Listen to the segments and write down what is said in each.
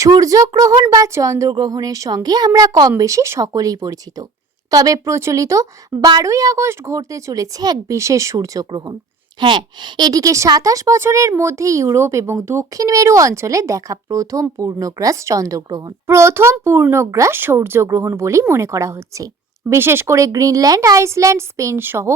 সূর্যগ্রহণ বা চন্দ্রগ্রহণের সঙ্গে আমরা কম বেশি সকলেই পরিচিত। তবে প্রচলিত 12ই আগস্ট ঘটতে চলেছে এক বিশেষ সূর্যগ্রহণ। হ্যাঁ, এটিকে 27 বছরের মধ্যে ইউরোপ এবং দক্ষিণ মেরু অঞ্চলে দেখা প্রথম পূর্ণগ্রাস চন্দ্রগ্রহণ, প্রথম পূর্ণগ্রাস সূর্যগ্রহণ বলেই মনে করা হচ্ছে। বিশেষ করে গ্রিনল্যান্ড, আইসল্যান্ড, স্পেন সহ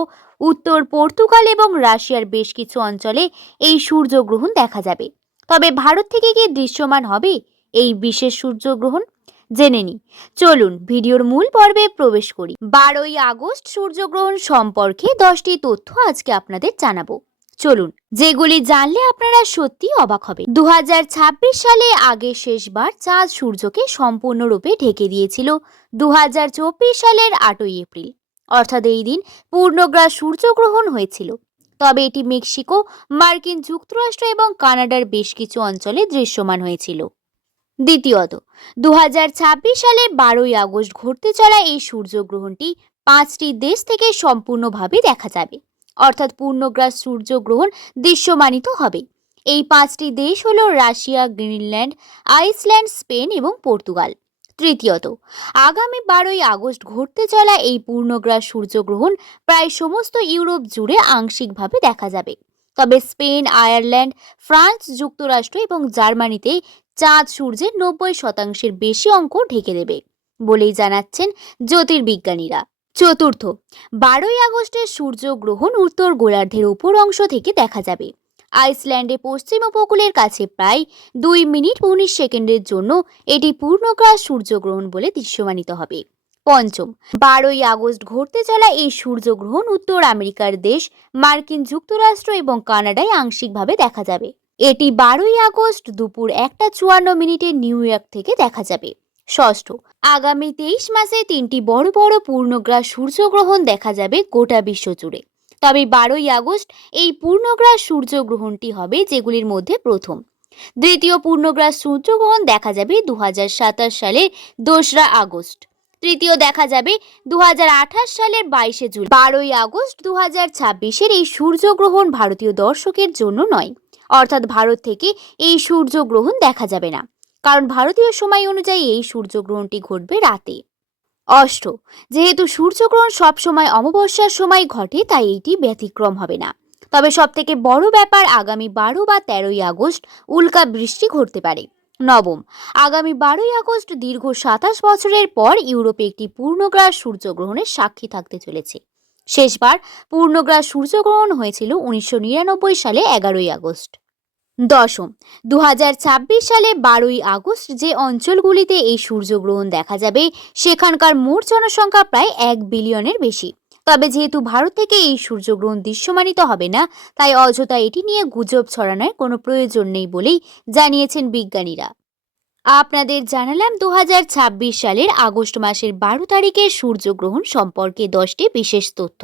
উত্তর পর্তুগাল এবং রাশিয়ার বেশ কিছু অঞ্চলে এই সূর্যগ্রহণ দেখা যাবে। তবে ভারত থেকে কি দৃশ্যমান হবে এই বিশেষ সূর্যগ্রহণ? জেনে নি। চলুন ভিডিওর মূল পর্বে প্রবেশ করি। 12ই আগস্ট সূর্যগ্রহণ সম্পর্কে 10টি তথ্য আজকে আপনাদের জানাবো। চলুন, যেগুলি জানলে আপনারা সত্যি অবাক হবেন। 2026 সালে আগে শেষবার চাঁদ সূর্যকে সম্পূর্ণরূপে ঢেকে দিয়েছিল 2024 সালের 8ই এপ্রিল, অর্থাৎ এই দিন পূর্ণগ্রাস সূর্যগ্রহণ হয়েছিল। তবে এটি মেক্সিকো, মার্কিন যুক্তরাষ্ট্র এবং কানাডার বেশ কিছু অঞ্চলে দৃশ্যমান হয়েছিল। দ্বিতীয়ত, 2026 সালের 12ই আগস্ট ঘটতে চলা এই সূর্যগ্রহণটি 5টি দেশ থেকে সম্পূর্ণভাবে দেখা যাবে, অর্থাৎ পূর্ণগ্রাস সূর্যগ্রহণ দৃশ্যমানিত হবে। এই 5টি দেশ হল রাশিয়া, গ্রিনল্যান্ড, আইসল্যান্ড, স্পেন এবং পর্তুগাল। তৃতীয়ত, আগামী 12ই আগস্ট ঘটতে চলা এই পূর্ণগ্রাস সূর্যগ্রহণ প্রায় সমস্ত ইউরোপ জুড়ে আংশিকভাবে দেখা যাবে। তবে স্পেন, আয়ারল্যান্ড, ফ্রান্স, যুক্তরাষ্ট্র এবং জার্মানিতে চাঁদ সূর্যের 90% বেশি অংশ ঢেকে দেবে বলেই জানাচ্ছেন জ্যোতির্বিজ্ঞানীরা। চতুর্থ, 12ই আগস্টের সূর্যগ্রহণ উত্তর গোলার্ধের উপর অংশ থেকে দেখা যাবে। আইসল্যান্ডে পশ্চিম উপকূলের কাছে প্রায় 2 মিনিট 19 সেকেন্ডের জন্য এটি পূর্ণগ্রাস সূর্যগ্রহণ বলে দৃশ্যমানিত হবে। পঞ্চম, 12ই আগস্ট ঘটতে চলা এই সূর্যগ্রহণ উত্তর আমেরিকার দেশ মার্কিন যুক্তরাষ্ট্র এবং কানাডায় আংশিকভাবে দেখা যাবে। এটি 12ই আগস্ট দুপুর 1:54 নিউ ইয়র্ক থেকে দেখা যাবে। ষষ্ঠ, আগামী 23 মাসে 3টি বড় বড় পূর্ণগ্রাস সূর্যগ্রহণ দেখা যাবে গোটা বিশ্ব জুড়ে। তবে 12ই আগস্ট এই পূর্ণগ্রাস সূর্যগ্রহণটি হবে যেগুলির মধ্যে প্রথম। দ্বিতীয় পূর্ণগ্রাস সূর্যগ্রহণ দেখা যাবে 2027 সালের 2রা আগস্ট। তৃতীয় দেখা যাবে 2028 সালের 22শে জুলাই। 12ই আগস্ট 2026-এর এই সূর্যগ্রহণ ভারতীয় দর্শকের জন্য নয়, অর্থাৎ ভারত থেকে এই সূর্যগ্রহণ দেখা যাবে না, কারণ ভারতীয় সময় অনুযায়ী এই সূর্যগ্রহণটি ঘটবে রাতে। অষ্ট, যেহেতু সূর্যগ্রহণ সবসময় অমাবস্যার সময় ঘটে তাই এইটি ব্যতিক্রম হবে না। তবে সবথেকে বড় ব্যাপার, আগামী 12 বা 13ই আগস্ট উল্কা বৃষ্টি ঘটতে পারে। নবম, আগামী 12ই আগস্ট দীর্ঘ 27 বছরের পর ইউরোপে একটি পূর্ণগ্রাস সূর্যগ্রহণের সাক্ষী থাকতে চলেছে। শেষবার পূর্ণগ্রাস সূর্যগ্রহণ হয়েছিল 1999 সালে 11ই আগস্ট। দশম, 2026 সালে 12ই আগস্ট যে অঞ্চলগুলিতে এই সূর্যগ্রহণ দেখা যাবে সেখানকার মোট জনসংখ্যা প্রায় 1 বিলিয়নের বেশি। তবে যেহেতু ভারত থেকে এই সূর্যগ্রহণ দৃশ্যমানিত হবে না, তাই অযথা এটি নিয়ে গুজব ছড়ানোর কোনো প্রয়োজন নেই বলেই জানিয়েছেন বিজ্ঞানীরা। আপনাদের জানালাম 2026 সালের আগস্ট মাসের 12 তারিখের সূর্যগ্রহণ সম্পর্কে 10টি বিশেষ তথ্য।